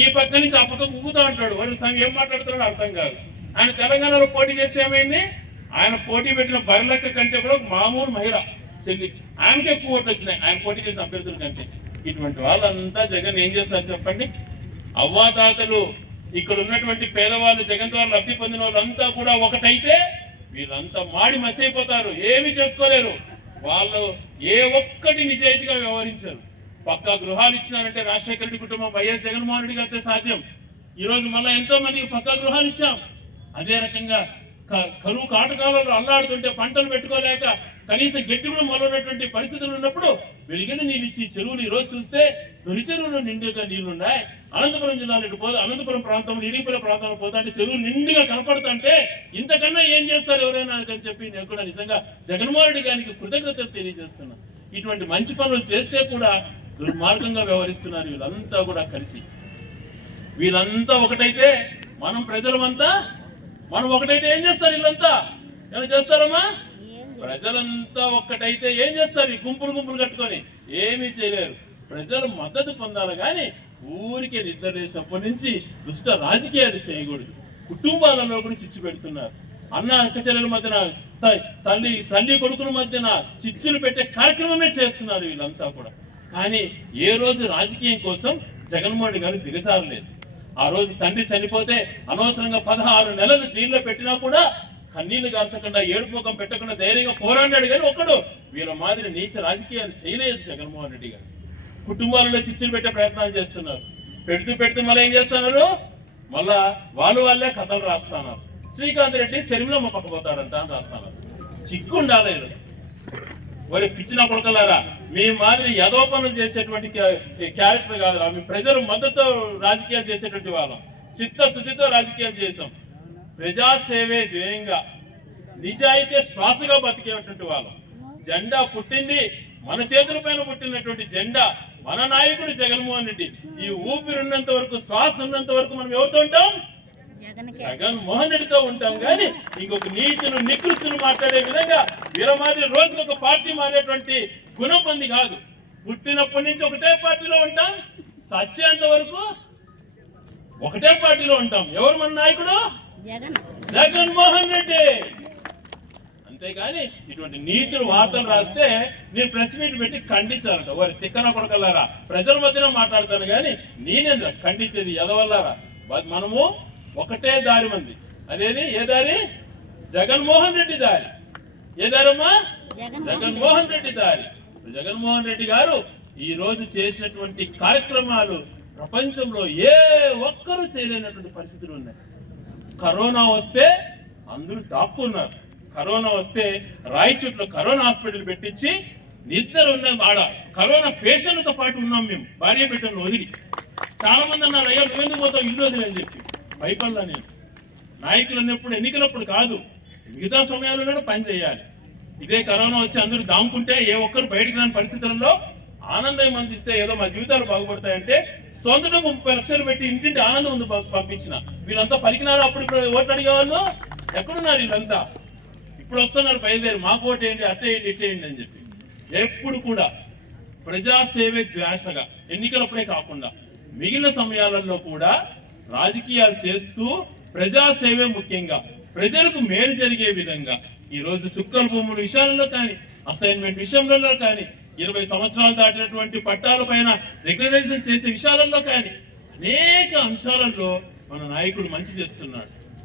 ఈ పక్క నుంచి ఆ పక్క ఊగుతూ ఉంటాడు. వాడు ఏం మాట్లాడుతున్నాడో అర్థం కాదు. ఆయన తెలంగాణలో పోటీ చేస్తే ఏమైంది, ఆయన పోటీ పెట్టిన బర్లెక్క కంటే కూడా మామూలు మహిళ చెల్లి, ఆమెకి ఎక్కువ ఓట్లు వచ్చినాయి ఆయన పోటీ చేసిన అభ్యర్థుల కంటే. ఇటువంటి వాళ్ళంతా జగన్ ఏం చేస్తారు చెప్పండి? అవ్వాతాతలు ఇక్కడ ఉన్నటువంటి పేదవాళ్ళు, జగన్ ద్వారా లబ్ధి పొందిన వాళ్ళంతా కూడా ఒకటైతే వీళ్ళంతా మాడి మసైపోతారు, ఏమి చేసుకోలేరు. వాళ్ళు ఏ ఒక్కటి నిజాయితీగా వ్యవహరించారు. పక్కా గృహాలు ఇచ్చినారంటే రాజశేఖర రెడ్డి కుటుంబం, వైఎస్ జగన్మోహన్ రెడ్డి గారితో సాధ్యం. ఈరోజు మళ్ళీ ఎంతో మందికి పక్కా గృహాలు ఇచ్చాం. అదే రకంగా కరువు కాటకాలలో అల్లాడుతుంటే పంటలు పెట్టుకోలేక కనీసం గట్టి కూడా మొదలైనటువంటి పరిస్థితులు ఉన్నప్పుడు వెలిగిన నీళ్ళు ఇచ్చి చెరువులు ఈ రోజు చూస్తే తొలి చెరువులు నిండుగా నీళ్లున్నాయి. అనంతపురం జిల్లాలో అనంతపురం ప్రాంతంలో ఇడిపల్లి ప్రాంతంలో పోతుంటే చెరువులు నిండుగా కనపడుతుంటే ఇంతకన్నా ఏం చేస్తారు ఎవరైనా అని చెప్పి నేను కూడా నిజంగా జగన్మోహన్ రెడ్డి గారికి కృతజ్ఞతలు తెలియజేస్తున్నా. ఇటువంటి మంచి పనులు చేస్తే కూడా దుర్మార్గంగా వ్యవహరిస్తున్నారు వీళ్ళంతా కూడా కలిసి. వీళ్ళంతా ఒకటైతే మనం ఒకటైతే ఏం చేస్తారు? వీళ్ళంతా ఏమైనా చేస్తారమ్మా? ప్రజలంతా ఒక్కటైతే ఏం చేస్తారు? ఈ గుంపులు కట్టుకొని ఏమీ చేయలేరు. ప్రజలు మద్దతు పొందాలి కానీ ఊరికే నిద్ర లేచినప్పటి నుంచి దుష్ట రాజకీయాలు చేయకూడదు. కుటుంబాలలో కూడా చిచ్చు పెడుతున్నారు. అన్న అక్క చెల్లెల మధ్యన, తల్లి కొడుకుల మధ్యన చిచ్చులు పెట్టే కార్యక్రమమే చేస్తున్నారు వీళ్ళంతా కూడా. కానీ ఏ రోజు రాజకీయం కోసం జగన్మోహన్ రెడ్డి గారు దిగజారలేదు. ఆ రోజు తండ్రి చనిపోతే అనవసరంగా 16 నెలలు జైల్లో పెట్టినా కూడా కన్నీళ్లు గార్చకుండా, ఏడుపు ముఖం పెట్టకుండా ధైర్యంగా పోరాడాడు. కానీ ఒక్కడు వీళ్ళ మాదిరి నీచ రాజకీయాలు చేయలేదు జగన్మోహన్ రెడ్డి గారు. కుటుంబాలలో చిచ్చులు పెట్టే ప్రయత్నాలు చేస్తున్నారు. పెడుతూ మళ్ళీ ఏం చేస్తున్నారు? మళ్ళా వాళ్ళే కథలు రాస్తున్నారు. శ్రీకాంత్ రెడ్డి శరీరంలో పక్కపోతాడంట అని రాస్తున్నారు. సిగ్గు ఉండాలి. వారి పిచ్చిన కొడుకలారా, మీ మాదిరి యదో పనులు చేసేటువంటి క్యారెక్టర్ కాదురా. మీ ప్రజలు మద్దతు రాజకీయాలు చేసేటువంటి వాళ్ళం, చిత్తశుద్ధితో రాజకీయాలు చేసాం. ప్రజాసేవే ధ్యేయంగా నిజాయితీ శ్వాసగా బతికేటువంటి వాళ్ళం. జెండా పుట్టింది మన చేతుల పైన పుట్టినటువంటి జెండా మన నాయకుడు జగన్మోహన్ రెడ్డి. ఈ ఊపిరి ఉన్నంత వరకు, శ్వాస ఉన్నంత వరకు మనం ఎవరితో ఉంటాం? జగన్మోహన్ రెడ్డితో ఉంటాం. కానీ ఇంకొక నీచులు నికృష్టులు మాట్లాడే విధంగా వీళ్ళ మాదిరి రోజుకి ఒక పార్టీ మారేటువంటి గుణం మంది కాదు. పుట్టినప్పటి నుంచి ఒకటే పార్టీలో ఉంటాం, సచ్చేంత వరకు ఒకటే పార్టీలో ఉంటాం. ఎవరు మన నాయకుడు? జగన్మోహన్ రెడ్డి. అంతేగాని ఇటువంటి నీచులు వార్తలు రాస్తే నేను ప్రెస్ మీట్ పెట్టి ఖండించాలంట. వారి తిక్కన కొడకల్లారా, ప్రజల మధ్యన మాట్లాడతాను కానీ నేనేంద్ర ఖండించేది ఎదవల్లారా. మనము ఒకటే దారి మంది. అదేది ఏ దారి? జగన్మోహన్ రెడ్డి దారి. ఏ దారమ్మా? జగన్మోహన్ రెడ్డి దారి. జగన్మోహన్ రెడ్డి గారు ఈ రోజు చేసినటువంటి కార్యక్రమాలు ప్రపంచంలో ఏ ఒక్కరూ చేయలేనటువంటి పరిస్థితులు ఉన్నాయి. కరోనా వస్తే అందరూ దాక్కున్నారు. కరోనా వస్తే రాయచోట్లో కరోనా హాస్పిటల్ పెట్టించి నిద్ర ఉన్నాం. ఆడ కరోనా పేషెంట్లతో పాటు ఉన్నాం మేము, భార్య బిడ్డలను వదిలి. చాలా మంది అన్నారు, అయ్యా నువ్వెందుకు పోతావు ఇల్లు వదిలి అని చెప్పి. భయపడలా నేను. నాయకులు అన్నప్పుడు, ఎన్నికలప్పుడు కాదు, మిగతా సమయాల్లో పని చేయాలి. ఇదే కరోనా వచ్చి అందరూ దాముకుంటే ఏ ఒక్కరు బయటకు రాని పరిస్థితుల్లో ఆనందం అందిస్తే ఏదో మా జీవితాలు బాగుపడతాయంటే సొంతగా 30 లక్షలు పెట్టి ఇంటింటి ఆనందం ఉంది పంపించిన వీళ్ళంతా పలికినారు. అప్పుడు ఓట్లు అడిగేవాళ్ళు ఎక్కడున్నారు? వీళ్ళంతా ఇప్పుడు వస్తున్నారు బయలుదేరి, మాకు ఓటేయండి, అట్టేయండి, ఇట్టేయండి అని చెప్పి. ఎప్పుడు కూడా ప్రజాసేవే ధ్యాసగా, ఎన్నికలప్పుడే కాకుండా మిగిలిన సమయాలలో కూడా రాజకీయాలు చేస్తూ ప్రజాసేవే ముఖ్యంగా ప్రజలకు మేలు జరిగే విధంగా ఈ రోజు చుక్కల భూముల విషయాలలో కానీ, అసైన్మెంట్ విషయంలో కానీ, 20 సంవత్సరాలు దాటినటువంటి పట్టాల పైన రెగ్యులరైజేషన్ చేసే విషయాలలో కానీ అనేక అంశాలలో మన నాయకుడు మంచి చేస్తున్నాడు.